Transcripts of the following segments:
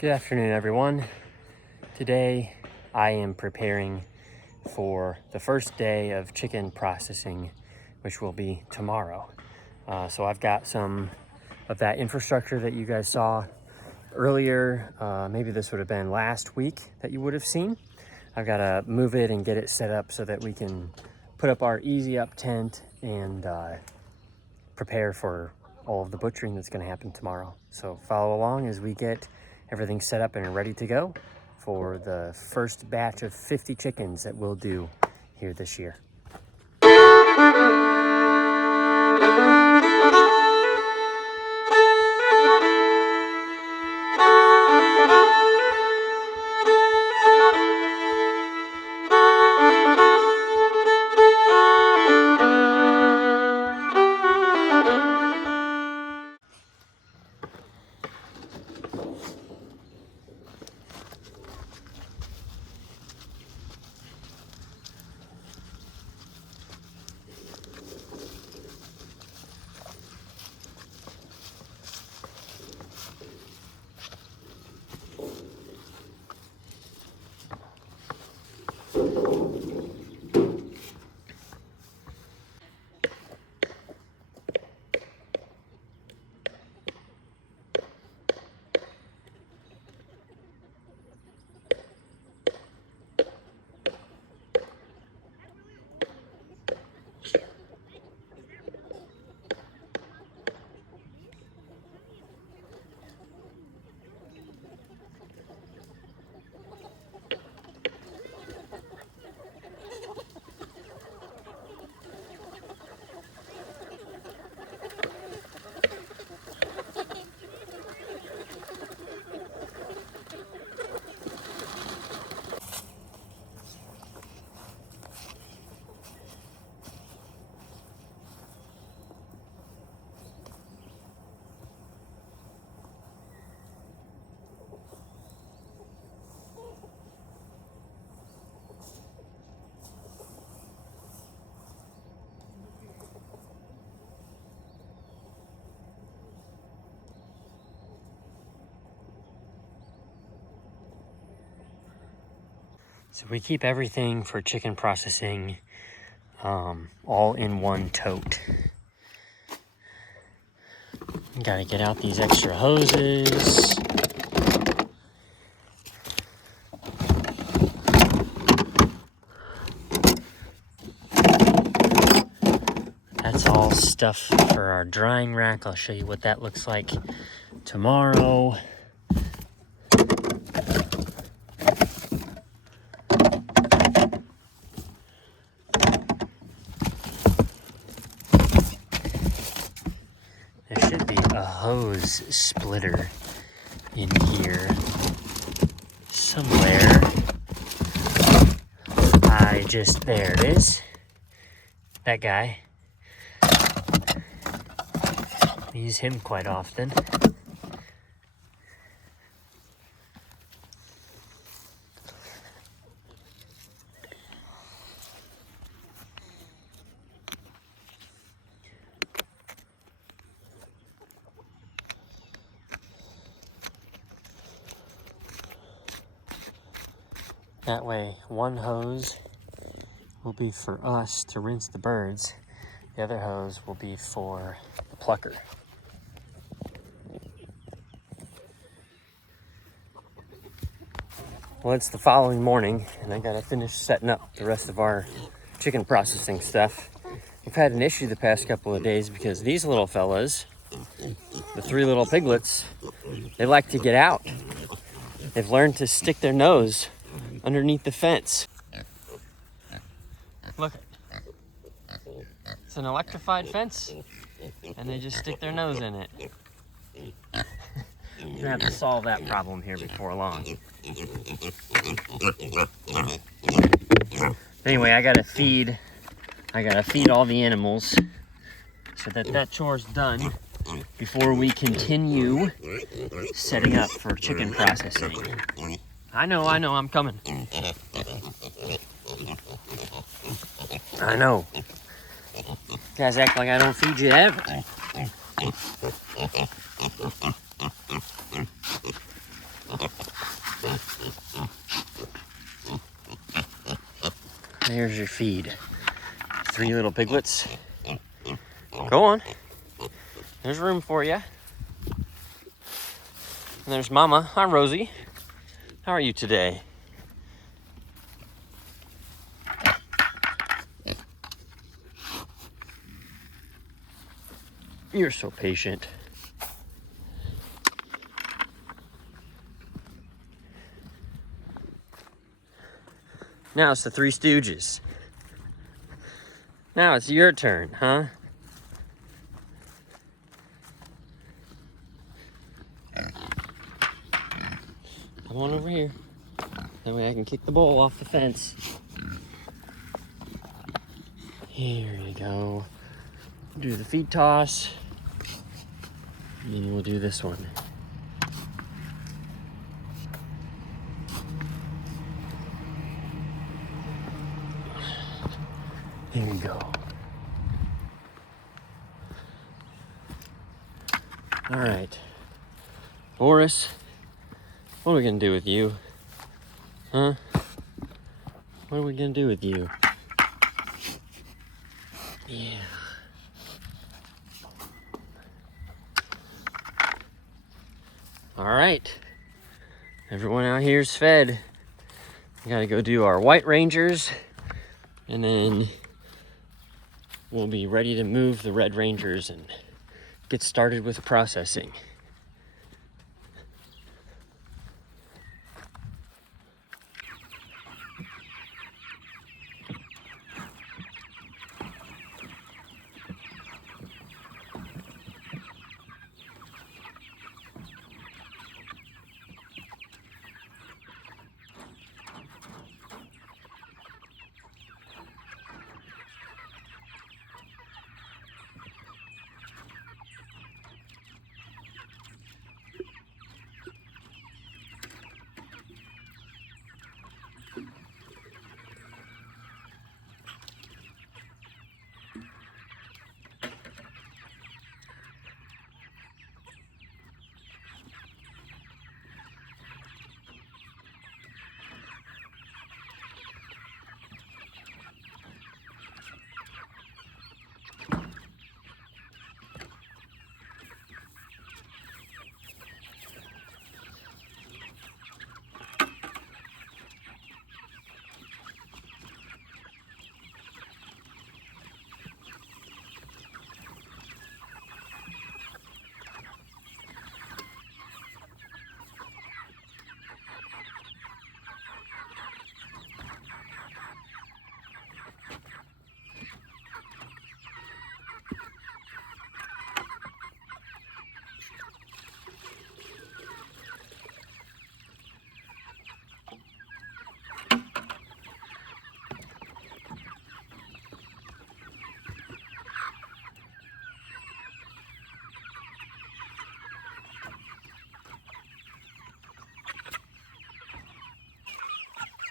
Good afternoon, everyone. Today I am preparing for the first day of chicken processing, which will be tomorrow. So I've got some of that infrastructure that you guys saw earlier. Maybe this would have been last week that you would have seen. I've got to move it and get it set up so that we can put up our easy up tent and prepare for all of the butchering that's going to happen tomorrow. So follow along as we get everything set up and ready to go for the first batch of 50 chickens that we'll do here this year. So we keep everything for chicken processing all in one tote. Gotta get out these extra hoses. That's all stuff for our drying rack. I'll show you what that looks like tomorrow. There should be a hose splitter in here somewhere. There it is. That guy. I use him quite often. That way, one hose will be for us to rinse the birds. The other hose will be for the plucker. Well, it's the following morning, and I gotta finish setting up the rest of our chicken processing stuff. We've had an issue the past couple of days because these little fellas, the three little piglets, they like to get out. They've learned to stick their nose underneath the fence. Look, it's an electrified fence, and they just stick their nose in it. We're gonna have to solve that problem here before long. Anyway, I gotta feed all the animals so that chore's done before we continue setting up for chicken processing. I know, I'm coming. I know. You guys act like I don't feed you ever. There's your feed. 3 little piglets. Go on. There's room for you. And there's Mama. Hi, Rosie. How are you today? You're so patient. Now it's the Three Stooges. Now it's your turn, huh? Come on over here. That way I can kick the bowl off the fence. Here you go. Do the feed toss. And we'll do this one. Here you go. All right. Boris, what are we gonna do with you? Huh? What are we gonna do with you? Yeah. All right. Everyone out here's fed. We gotta go do our White Rangers, and then we'll be ready to move the Red Rangers and get started with processing.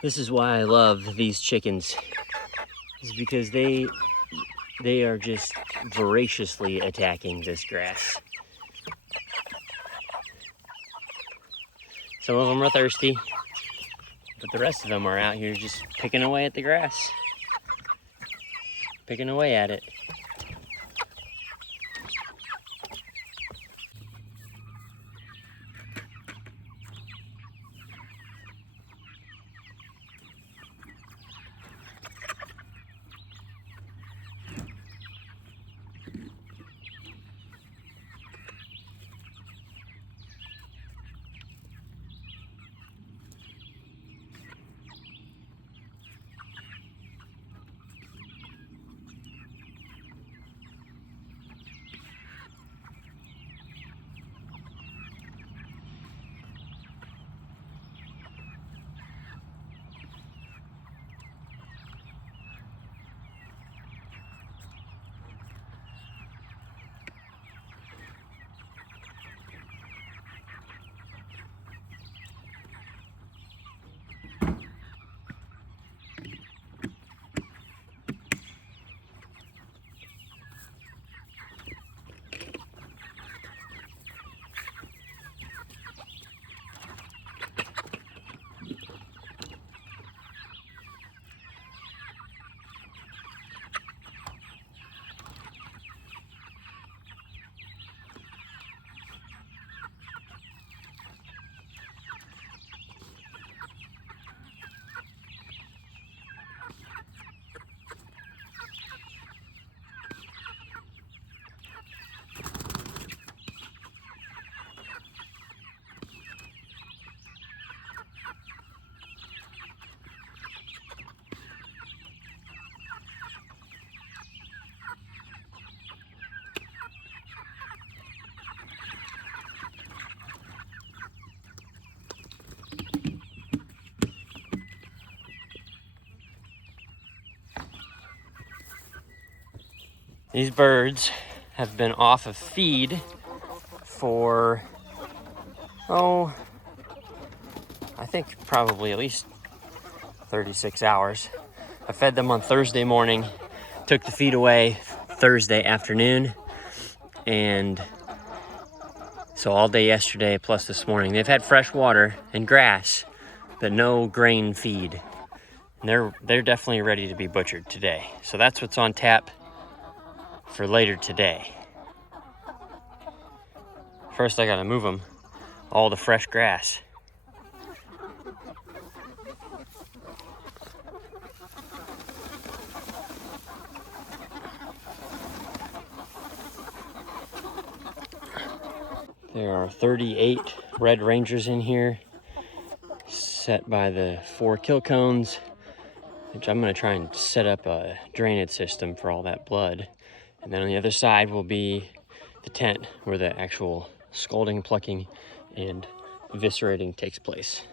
This is why I love these chickens, is because they are just voraciously attacking this grass. Some of them are thirsty, but the rest of them are out here just picking away at the grass. Picking away at it. These birds have been off of feed for, I think probably at least 36 hours. I fed them on Thursday morning, took the feed away Thursday afternoon, and so all day yesterday plus this morning. They've had fresh water and grass, but no grain feed. And they're definitely ready to be butchered today. So that's what's on tap for later today. First I gotta move them all the fresh grass. There are 38 Red Rangers in here, set by the 4 kill cones, which I'm gonna try and set up a drainage system for all that blood. And then on the other side will be the tent where the actual scalding, plucking, and eviscerating takes place.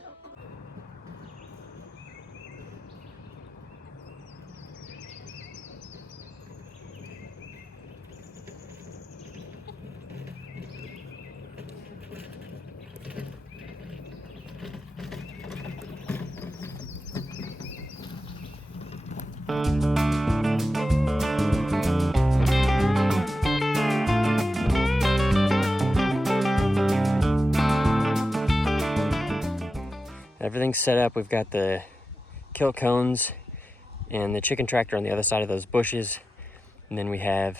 Everything's set up. We've got the kill cones and the chicken tractor on the other side of those bushes. And then we have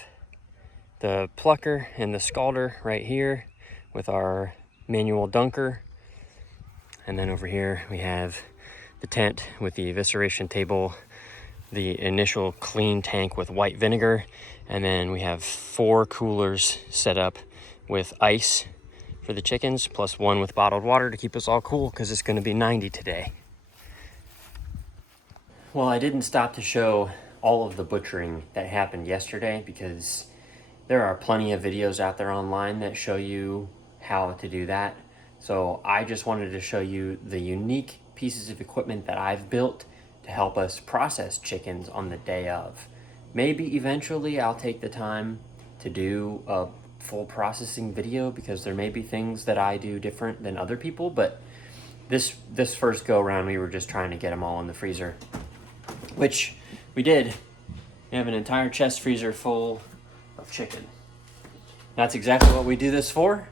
the plucker and the scalder right here with our manual dunker. And then over here we have the tent with the evisceration table, the initial clean tank with white vinegar, and then we have 4 coolers set up with ice for the chickens, plus 1 with bottled water to keep us all cool because it's going to be 90 today. Well, I didn't stop to show all of the butchering that happened yesterday because there are plenty of videos out there online that show you how to do that. So I just wanted to show you the unique pieces of equipment that I've built to help us process chickens on the day of. Maybe eventually I'll take the time to do a full processing video because there may be things that I do different than other people, but this first go around we were just trying to get them all in the freezer, which we did. We have an entire chest freezer full of chicken. That's exactly what we do this for.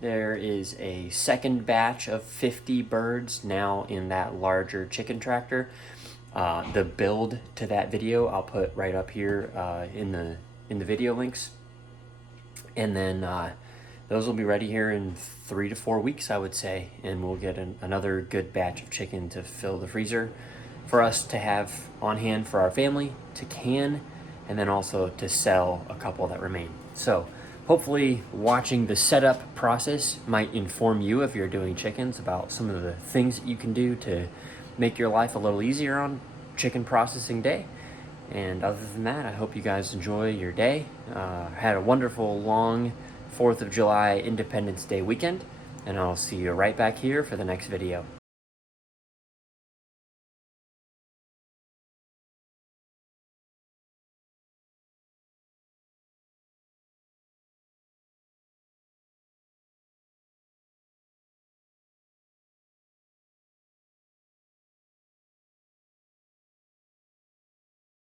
There is a second batch of 50 birds now in that larger chicken tractor. The build to that video I'll put right up here in the video links. And then those will be ready here in 3 to 4 weeks, I would say. And we'll get another good batch of chicken to fill the freezer for us to have on hand for our family, to can, and then also to sell a couple that remain. So hopefully watching the setup process might inform you, if you're doing chickens, about some of the things that you can do to make your life a little easier on chicken processing day. And other than that, I hope you guys enjoy your day. Had a wonderful long 4th of July Independence Day weekend, and I'll see you right back here for the next video.